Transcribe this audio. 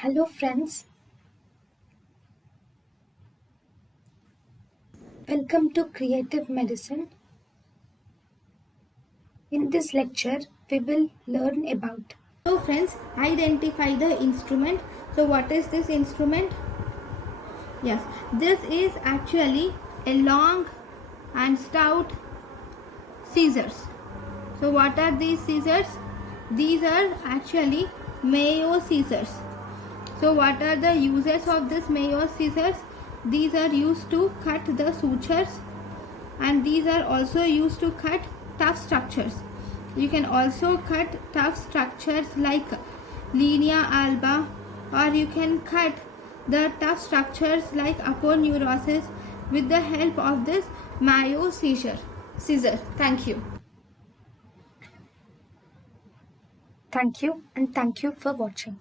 Hello friends, welcome to Creative Medicine. In this lecture, we will learn about. So friends, identify the instrument. So what is this instrument? Yes, this is actually a long and stout scissors. So what are these scissors? These are actually mayo scissors. So what are the uses of this mayo scissors? These are used to cut the sutures, and these are also used to cut tough structures. You can also cut tough structures like linea alba, or you can cut the tough structures like aponeurosis with the help of this mayo scissor. Thank you. Thank you and thank you for watching.